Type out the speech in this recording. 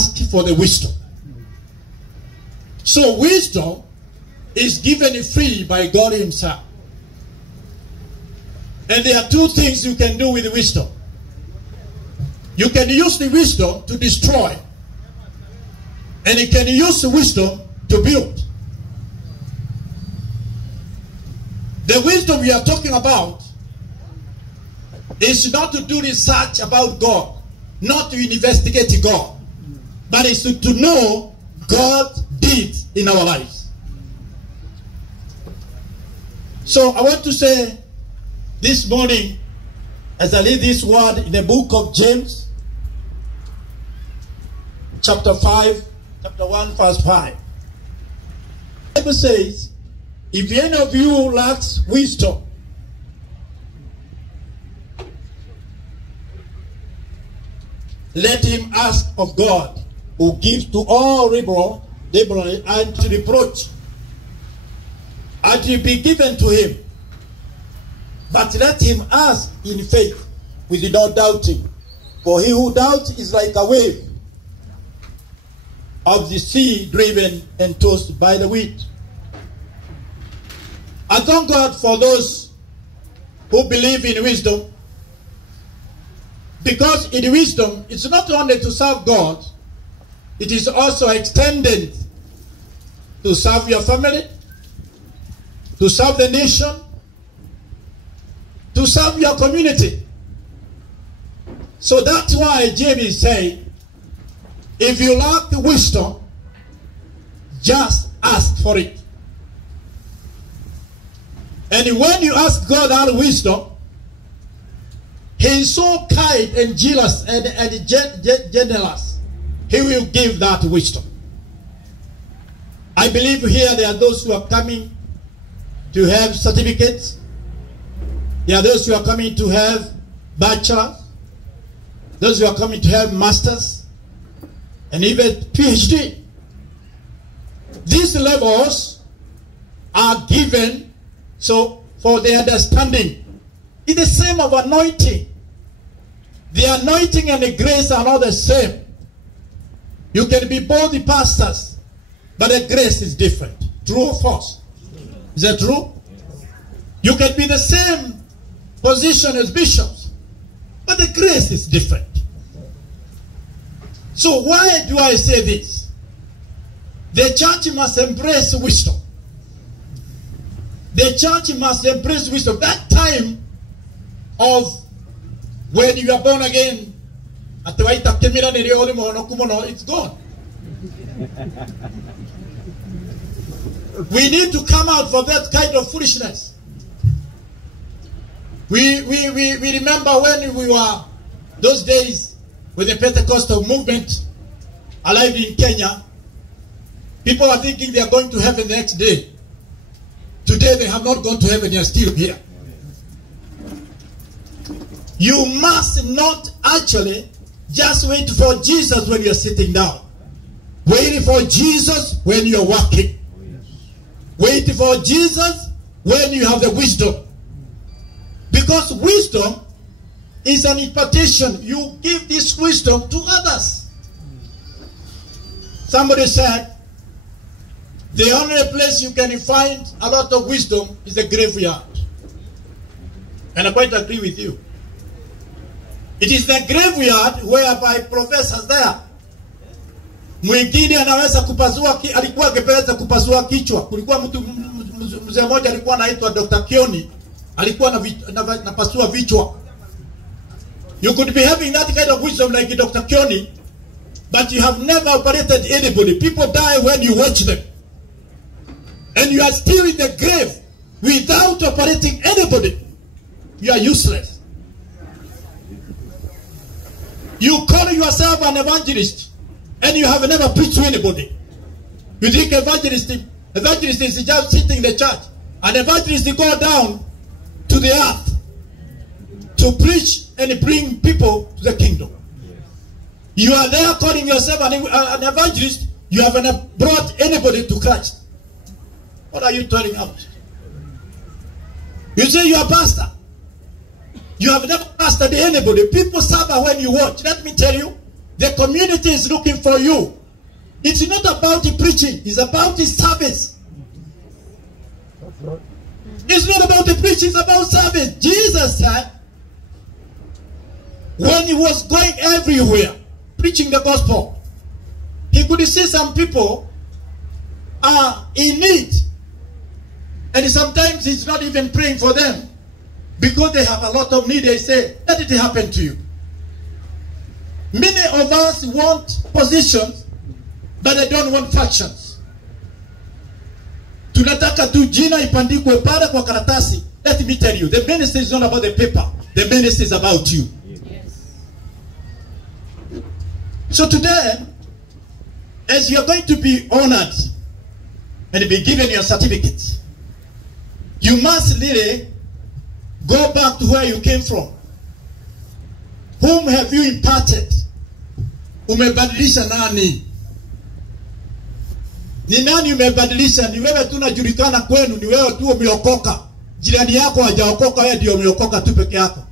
ask for the wisdom. So wisdom is given free by God himself. And there are two things you can do with wisdom. You can use the wisdom to destroy, and you can use the wisdom to build. The wisdom we are talking about is not to do research about God, not to investigate God, but it's to know God's deeds in our lives. So I want to say this morning, as I read this word in the book of James, chapter 1, verse 5. The Bible says, if any of you lacks wisdom, let him ask of God, who gives to all liberally and to reproach, and it will be given to him. But let him ask in faith, without doubting. For he who doubts is like a wave of the sea, driven and tossed by the wind. I thank God for those who believe in wisdom, because in wisdom, it's not only to serve God, it is also extended to serve your family, to serve the nation, to serve your community. So that's why James is saying, if you lack the wisdom, just ask for it. And when you ask God that wisdom, he is so kind and jealous and generous. He will give that wisdom. I believe here there are those who are coming to have certificates. There are those who are coming to have bachelor, those who are coming to have masters, and even PhD. These levels are given so for the understanding. It's the same of anointing. The anointing and the grace are not the same. You can be both the pastors, but the grace is different. True or false? Is that true? You can be the same position as bishops, but the grace is different. So why do I say this? The church must embrace wisdom. The church must embrace wisdom. That time of when you are born again, it's gone. We need to come out from that kind of foolishness. We remember when we were, those days, with the Pentecostal movement alive in Kenya, people are thinking they are going to heaven the next day. Today they have not gone to heaven, they are still here. You must not actually just wait for Jesus when you are sitting down. Wait for Jesus when you are walking. Wait for Jesus when you have the wisdom. Because wisdom is an impartation. You give this wisdom to others. Somebody said, the only place you can find a lot of wisdom is the graveyard. And I quite agree with you. It is the graveyard whereby professors there. Mwingine anaweza kupasua, alikuwa akipeleza kupasua kichwa. Kulikuwa mtu mzee mmoja alikuwa anaitwa Dr. Kioni. Alikuwa napasua vichwa. You could be having that kind of wisdom like Dr. Kioni, but you have never operated anybody. People die when you watch them. And you are still in the grave without operating anybody. You are useless. You call yourself an evangelist, and you have never preached to anybody. You think evangelist is just sitting in the church. An evangelist go down to the earth to preach and bring people to the kingdom. You are there calling yourself an evangelist. You haven't brought anybody to Christ. What are you telling out? You say you are a pastor. You have never pastored anybody. People suffer when you watch. Let me tell you, The community is looking for you. It's not about the preaching. It's about the service. It's not about the preaching. It's about service. Jesus said, when he was going everywhere, preaching the gospel, he could see some people are in need. And sometimes he's not even praying for them. Because they have a lot of need, they say, let it happen to you. Many of us want positions, but they don't want factions. Tunataka tu jina ipandikwe pale kwa karatasi. Let me tell you, the ministry is not about the paper. The ministry is about you. Yes. So today, as you are going to be honored and be given your certificate, you must really go back to where you came from. Whom have you imparted? Umebadilisha nani? Ni nani umebadilisha? Ni wewe tu unajulikana kwenu, ni wewe tu umeokoka. Jirani yako hajaokoka, wewe ndio umeokoka tu peke yako.